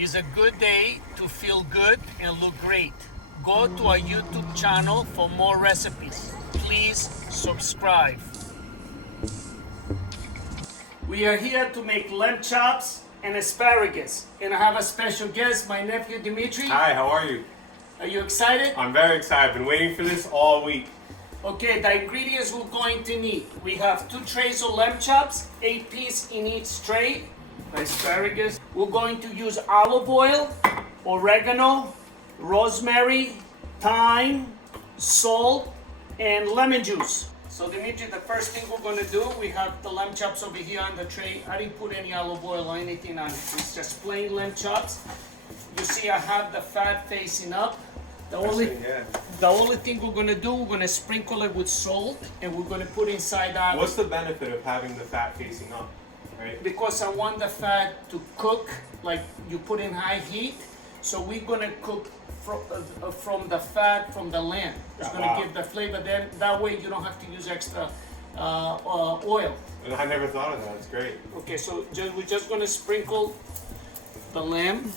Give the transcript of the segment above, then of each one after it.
is a good day to feel good and look great. Go to our YouTube channel for more recipes. Please subscribe. We are here to make lamb chops and asparagus. And I have a special guest, my nephew Dimitri. Hi, how are you? Are you excited? I'm very excited. I've been waiting for this all week. Okay, the ingredients we're going to need. We have 2 trays of lamb chops, 8 pieces in each tray. Asparagus. We're going to use olive oil, oregano, rosemary, thyme, salt, and lemon juice. So Dimitri, the first thing we're going to do, we have the lamb chops over here on the tray. I didn't put any olive oil or anything on it. It's just plain lamb chops. You see I have the fat facing up. The only thing we're going to do, we're going to sprinkle it with salt and we're going to put inside our... What's the benefit of having the fat facing up? Right? Because I want the fat to cook like you put in high heat. So we're going to cook from the fat from the lamb. It's going to give the flavor. Then that way you don't have to use extra oil. And I never thought of that. It's great. Okay, so we're just going to sprinkle the lamb.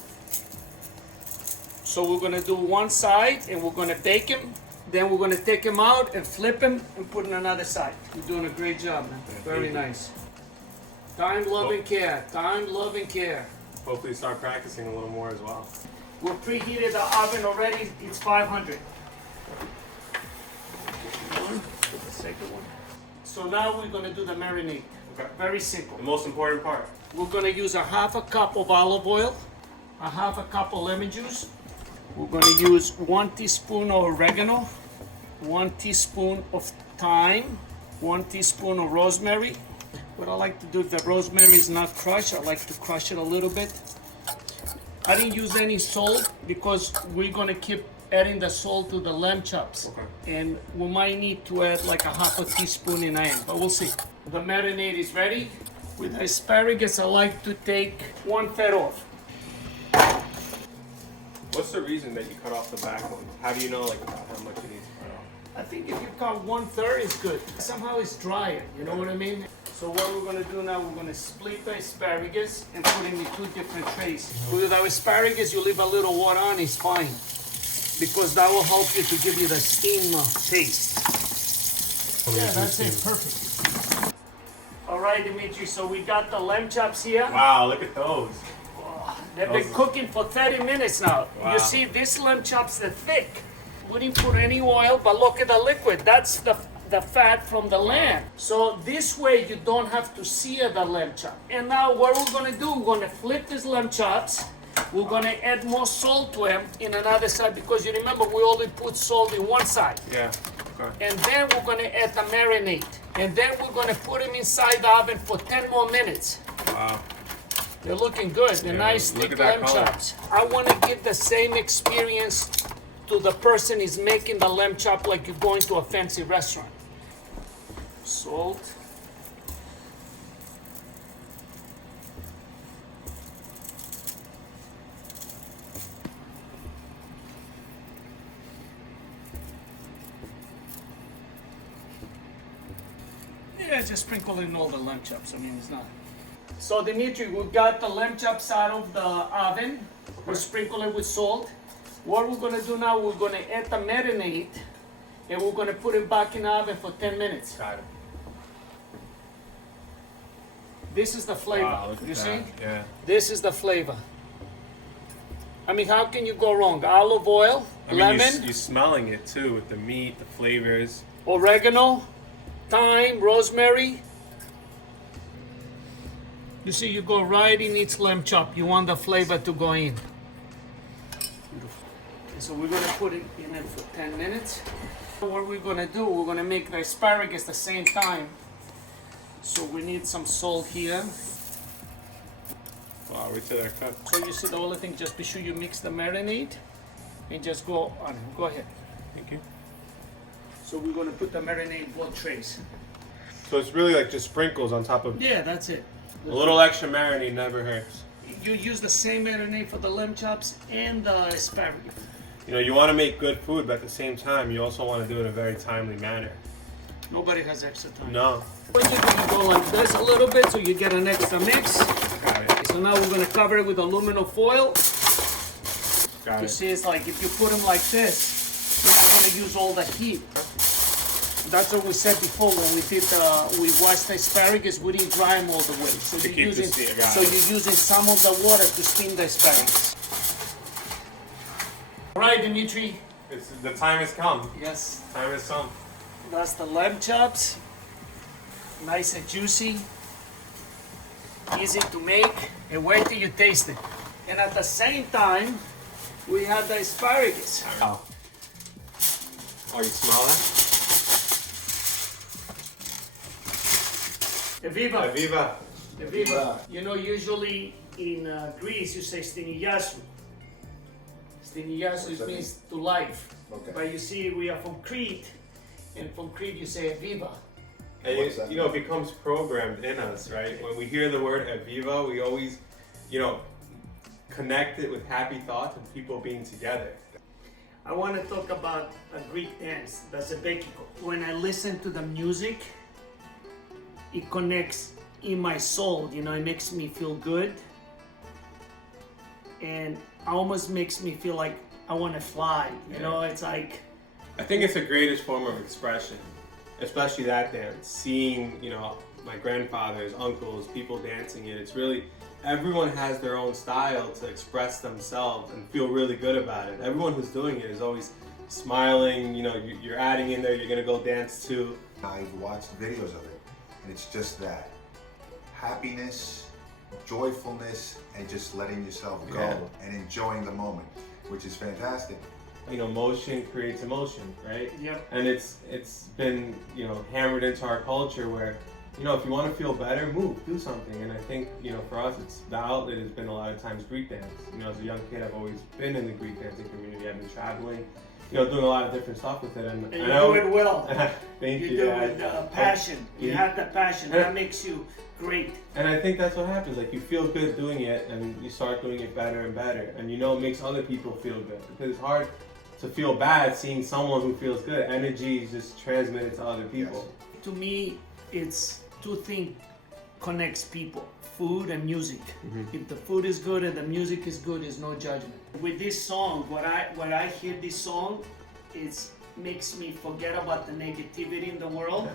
So we're going to do one side and we're going to bake him. Then we're going to take him out and flip him and put him on another side. You're doing a great job, man. Very nice. Time, love, and care. Time, love, and care. Hopefully start practicing a little more as well. We preheated the oven already. It's 500. The second one. So now we're going to do the marinade. Okay. Very simple. The most important part. We're going to use a half a cup of olive oil, a half a cup of lemon juice. We're going to use 1 teaspoon of oregano, 1 teaspoon of thyme, 1 teaspoon of rosemary. What I like to do, if the rosemary is not crushed, I like to crush it a little bit. I didn't use any salt because we're going to keep adding the salt to the lamb chops. Okay. And we might need to add like a half a teaspoon in the end, but we'll see. The marinade is ready. With the asparagus, I like to take 1/3 off. What's the reason that you cut off the back one? How do you know about how much it needs to cut off? I think if you cut 1/3 is good. Somehow it's drier, you know what I mean? So what we're going to do now, we're going to split the asparagus and put it in 2 different trays. With the asparagus, you leave a little water on, it's fine. Because that will help you to give you the steam taste. Yeah, that's it, perfect. All right, Dimitri, so we got the lamb chops here. Wow, look at those. They've been cooking for 30 minutes now. Wow. You see, these lamb chops are thick. We didn't put any oil, but look at the liquid. That's the fat from the lamb. So this way you don't have to sear the lamb chop. And now what we're going to do, we're going to flip these lamb chops. We're going to add more salt to them in another side because you remember we only put salt in one side. Yeah. Okay. And then we're going to add the marinade. And then we're going to put them inside the oven for 10 more minutes. Wow. They're looking good. They're nice thick lamb chops. I want to give the same experience to the person who's making the lamb chop like you're going to a fancy restaurant. Salt. Yeah, just sprinkle in all the lamb chops. I mean, it's not. So Dimitri, we got the lamb chops out of the oven. We sprinkle it with salt. What we're going to do now, we're going to add the marinade and we're going to put it back in the oven for 10 minutes. Got it. This is the flavor. Wow, look at you that. see? Yeah. This is the flavor. I mean, how can you go wrong? Olive oil, lemon, You're smelling it too with the meat, the flavors. oregano, thyme, rosemary. You see, you go right in each lamb chop. You want the flavor to go in. Beautiful. Okay, so we're going to put it in there for 10 minutes. What we're going to do, we're going to make the asparagus the same time. So we need some salt here. Wow, right to that cut. So you see the only thing, just be sure you mix the marinade and just go on it. Go ahead. Thank you. So we're going to put the marinade both trays. So it's really like just sprinkles on top of... Yeah, that's it. A little extra marinade never hurts. You use the same marinade for the lamb chops and the asparagus. You know, you want to make good food, but at the same time, you also want to do it in a very timely manner. Nobody has extra time. No. What you do, you go like this a little bit so you get an extra mix. Got it. So now we're going to cover it with aluminum foil. Got You it. see, it's like if you put them like this, you're not gonna use all the heat. That's what we said before when we washed the asparagus, we didn't dry them all the way. So To you're keep the using, steam, got so it. you're using some of the water to steam the asparagus. All right, Dimitri. The time has come. Yes, Time has come. that's the lamb chops. Nice and juicy, easy to make, and wait till you taste it. And at the same time, we have the asparagus. Wow. Oh, you smell that? Eviva. Viva. Eviva. You know, usually in Greece you say stiniyasu. Stiniyasu means to life. Okay. But you see, we are from Crete, and from Crete you say Eviva. And What's that you know, it becomes programmed in us, right? When we hear the word Aviva, we always, you know, connect it with happy thoughts and people being together. I want to talk about a Greek dance, the Zebekiko. When I listen to the music, it connects in my soul, you know, it makes me feel good. And almost makes me feel like I want to fly, you know, it's like... I think it's the greatest form of expression, especially that dance. Seeing, you know, my grandfathers, uncles, people dancing it. It's really, everyone has their own style to express themselves and feel really good about it. Everyone who's doing it is always smiling, you know, you're adding in there, you're gonna go dance too. I've watched videos of it, and it's just that happiness, joyfulness, and just letting yourself go Yeah. and enjoying the moment, which is fantastic. You know, motion creates emotion, right? Yep. And it's been, you know, hammered into our culture where, you know, if you want to feel better, move, do something. And I think, you know, for us, it's the outlet has been a lot of times Greek dance. You know, as a young kid, I've always been in the Greek dancing community. I've been traveling, you know, doing a lot of different stuff with it. And And I you know- do it well. Thank You you. do yeah. it with passion. You Yeah. have the passion. That makes you great. And I think that's what happens. Like, you feel good doing it, and you start doing it better and better. And you know, it makes other people feel good. Because it's hard to feel bad seeing someone who feels good. Energy is just transmitted to other people. To me, it's two things connects people: food and music. If the food is good and the music is good, there's no judgment. With this song, when I hear this song, it makes me forget about the negativity in the world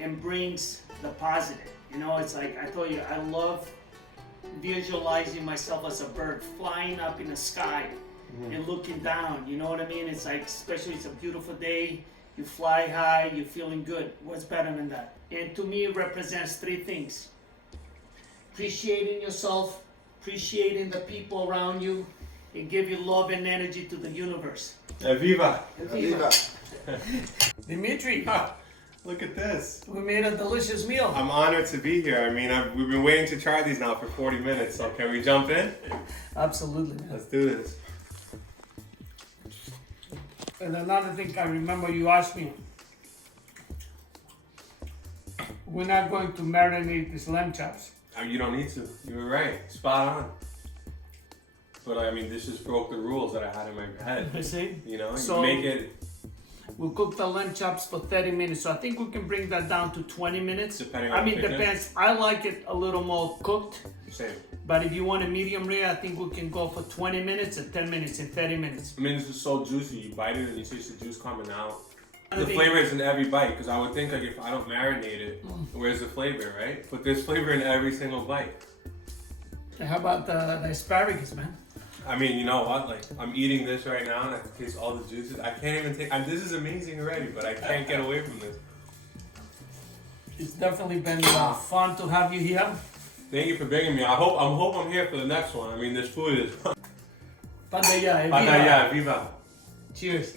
and brings the positive. You know, it's like I told you, I love visualizing myself as a bird flying up in the sky and looking down. You know what I mean? It's like, especially it's a beautiful day, you fly high, you're feeling good. What's better than that? And to me, it represents three things: appreciating yourself, appreciating the people around you, and give you love and energy to the universe. Viva! Viva. Dimitri, Look at this. we made a delicious meal. I'm honored to be here. I mean, we've been waiting to try these now for 40 minutes, so can we jump in? Absolutely. Let's do this. And another thing I remember you asked me, we're not going to marinate these lamb chops. You don't need to. You were right. Spot on. But I mean, this just broke the rules that I had in my head. You see? You know, So- you make it We'll cook the lamb chops for 30 minutes. So I think we can bring that down to 20 minutes. Depending I on mean, thickness. depends. I like it a little more cooked. same. But if you want a medium rare, I think we can go for 20 minutes and 10 minutes and 30 minutes. I mean, this is so juicy. You bite it and you taste the juice coming out. I The think- flavor is in every bite, because I would think like if I don't marinate it, where's the flavor, right? But there's flavor in every single bite. And how about the asparagus, man? I mean, you know what? Like, I'm eating this right now and I can taste all the juices. I can't even take. This is amazing already, but I can't get away from this. It's definitely been fun to have you here. Thank you for bringing me. I hope I'm here for the next one. I mean, this food is. Pandaya, Pataya, viva. Cheers.